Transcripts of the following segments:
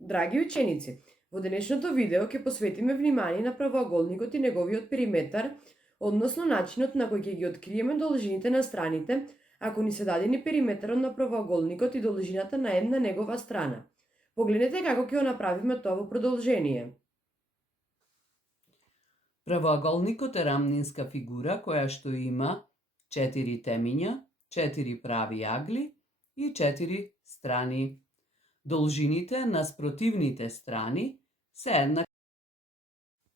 Драги ученици, во денешното видео ќе посветиме внимание на правоаголникот и неговиот периметар, односно начинот на кој ќе ги откриеме должините на страните, ако ни се дадени периметарот на правоаголникот и должината на една негова страна. Погледнете како ќе го направиме тоа во продолжение. Правоаголникот е рамнинска фигура која што има 4 темиња, 4 прави агли и 4 страни. Должините на спротивните страни се еднакви,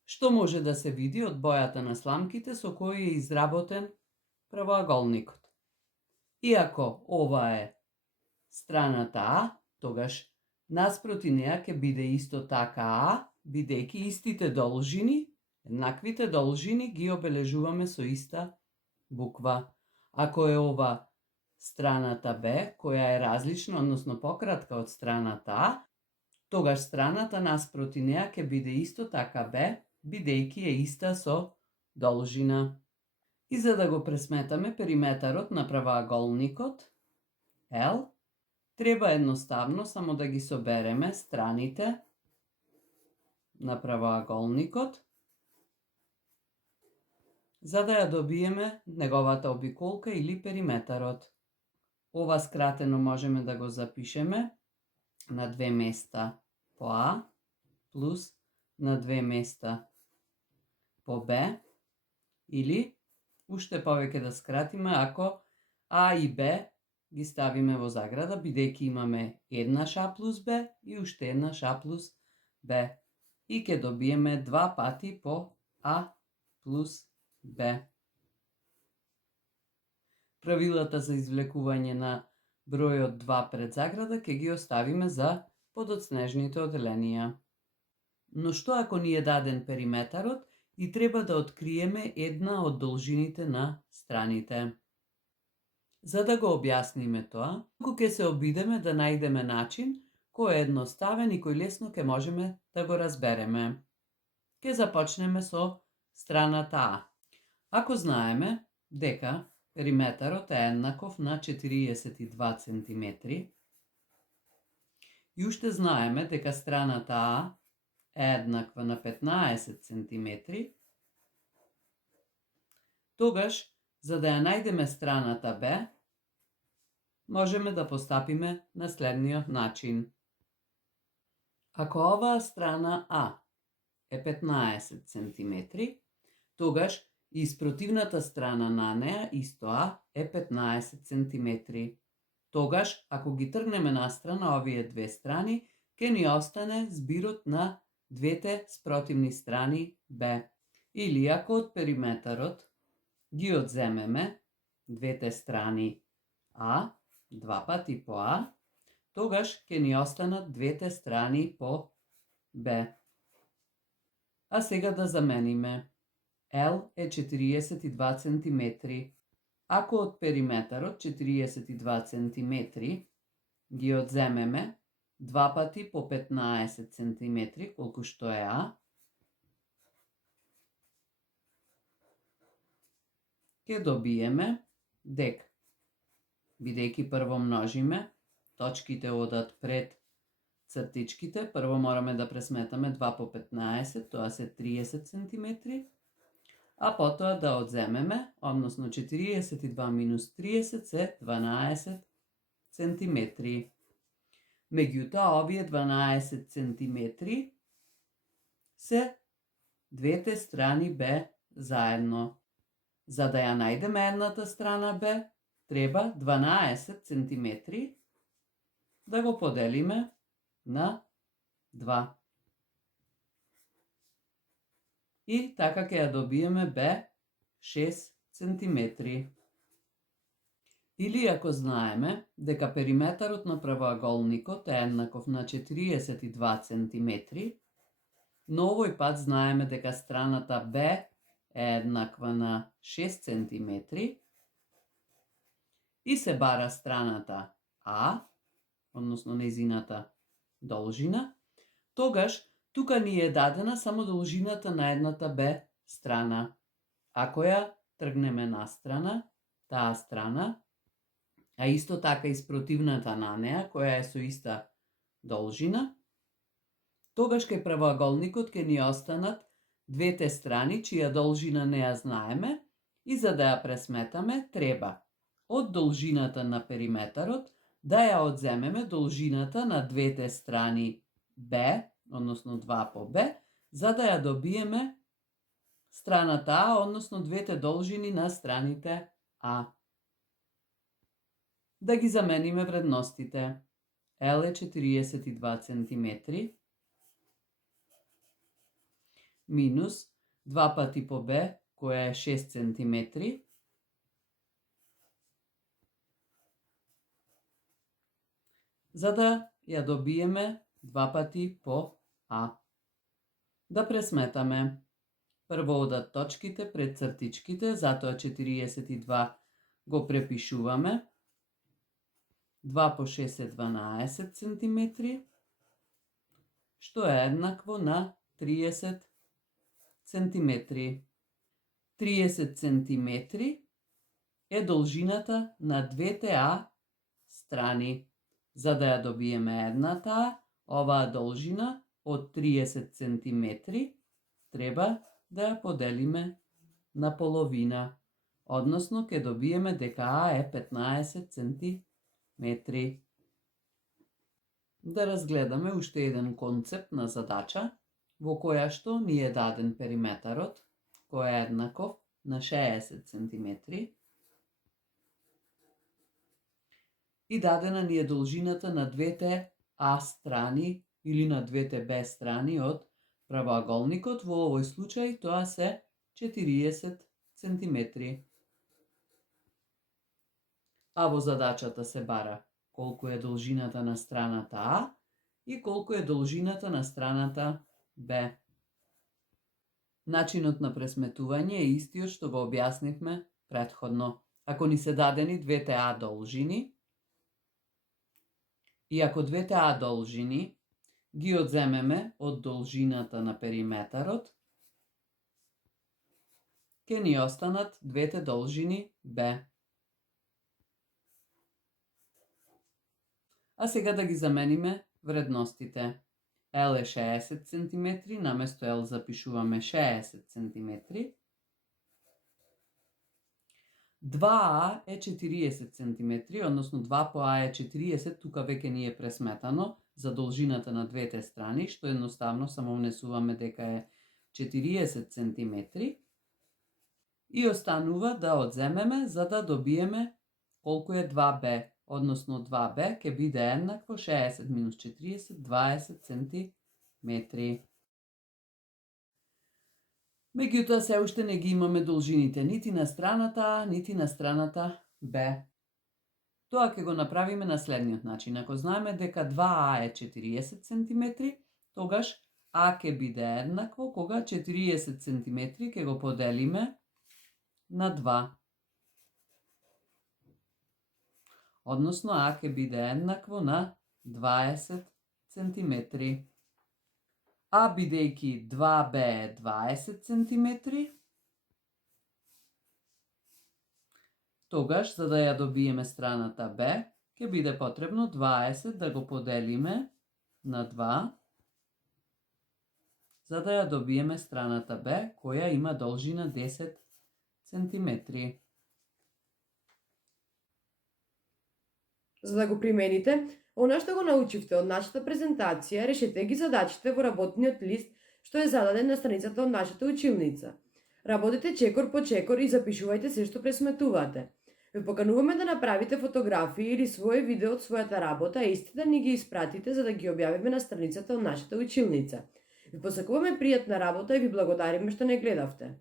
што може да се види од бојата на сламките со кои е изработен правоаголникот. Иако ова е страната А, тогаш наспроти неа ќе биде исто така А, бидејќи истите должини, еднаквите должини ги обележуваме со иста буква. Ако е ова страната Б, која е различна, односно пократка од страната А, тогаш страната наспроти неа ќе биде исто така Б, бидејќи е иста со должина. И за да го пресметаме периметарот на правоаголникот L, треба едноставно само да ги собереме страните на правоаголникот, за да ја добиеме неговата обиколка или периметарот. Ова скратено можеме да го запишеме на 2 места по А, плюс на 2 места по Б, или уште повеќе да скратиме ако А и Б ги ставиме во заграда, бидејќи имаме еднаш А плюс Б и уште еднаш А плюс Б. И ќе добиеме 2 пати по А плюс Б. Правилата за извлекување на бројот 2 пред заграда ќе ги оставиме за подоцнежните оделенија. Но што ако ни е даден периметарот и треба да откриеме една од должините на страните? За да го објасниме тоа, ќе се обидеме да најдеме начин кој е едноставен и кој лесно ќе можеме да го разбереме. Ќе започнеме со страната А. Ако знаеме дека периметарот е еднаков на 42 cm и уште знаеме дека страната А е еднаква на 15 cm, тогаш, за да ја најдеме страната Б, можеме да постапиме на следниот начин. Ако оваа страна А е 15 cm, тогаш и спротивната страна на неа, исто А, е 15 cm. Тогаш, ако ги тргнеме настрана овие две страни, ќе ни остане збирот на двете спротивни страни Б. Или ако од периметарот ги одземеме двете страни А, 2 пати по А, тогаш ќе ни останат двете страни по Б. А сега да замениме. L е 42 cm. Ако од периметарот 42 cm ги одземеме 2 пати по 15 cm, колку што е А, ќе добиеме дека, бидејќи прво множиме, точките одат пред цртичките, прво мораме да пресметаме 2 по 15, тоа се 30 cm, а потоа да одземеме, односно 42 минус 30 се 12 cm. Меѓутоа, овие 12 cm се двете страни Б заедно. За да ја најдеме едната страна Б, треба 12 cm да го поделиме на 2. И така ќе ја добиеме Б 6 cm. Или ако знаеме дека периметарот на правоаголникот е еднаков на 42 cm, но овој пат знаеме дека страната Б е еднаква на 6 cm и се бара страната А, односно нејзината должина, тогаш тука ни е дадена само должината на едната Б страна. Ако ја тргнеме настрана, таа страна, а исто така и спротивната на неа, која е со иста должина, тогаш кај правоаголникот ќе ни останат двете страни чија должина не ја знаеме и за да ја пресметаме треба од должината на периметарот да ја одземеме должината на двете страни B, односно 2 по B, за да ја добиеме страната А, односно двете должини на страните А. Да ги замениме вредностите. L е 42 cm минус 2 пати по B, која е 6 cm, за да ја добиеме 2 пати по А. Да пресметаме. Прво одат точките пред цртичките, затоа 42 го препишуваме. 2 по 6 е 12 cm, што е еднакво на 30 cm. 30 cm е должината на двете А страни. За да ја добиеме едната А, оваа должина од 30 cm треба да ја поделиме на половина, односно ќе добиеме дека А е 15 cm. Да разгледаме уште еден концепт на задача во која што ни е даден периметарот, кој е еднаков на 60 cm и дадена ни е должината на двете А страни или на двете Б страни од правоаголникот. Во овој случај тоа се 40 cm. А во задачата се бара колку е должината на страната А и колку е должината на страната Б. Начинот на пресметување е истиот што го објаснивме претходно. Ако ни се дадени двете А должини и ако двете А должини ги одземеме од должината на периметарот, ќе ни останат двете должини Б. А сега да ги замениме вредностите. L е 60 cm, наместо L запишуваме 60 cm. 2А е 40 cm, односно 2 по А е 40, тука веќе ни е пресметано за должината на двете страни, што едноставно само внесуваме дека е 40 cm. И останува да одземеме за да добиеме колку е 2Б, односно 2Б ќе биде еднакво 60 минус 40, 20 cm. Меѓутоа се уште не ги имаме должините нити на страната А, нити на страната Б. Тоа ќе го направиме на следниот начин. Ако знаеме дека 2А е 40 cm, тогаш А ќе биде еднакво кога 40 cm ќе го поделиме на 2. Односно А ќе биде еднакво на 20 cm. А бидејќи 2Б е 20 cm, тогаш за да ја добиеме страната Б, ќе биде потребно 20 да го поделиме на 2, за да ја добиеме страната Б, која има должина 10 cm. За да го примените, она што го научивте од нашата презентација, решете ги задачите во работниот лист што е зададен на страницата од нашата училница. Работете чекор по чекор и запишувајте се што пресметувате. Ве покануваме да направите фотографии или свое видео од својата работа, а исти да ни ги испратите за да ги објавиме на страницата од нашата училница. Ви посакуваме пријатна работа и ви благодариме што не гледавте.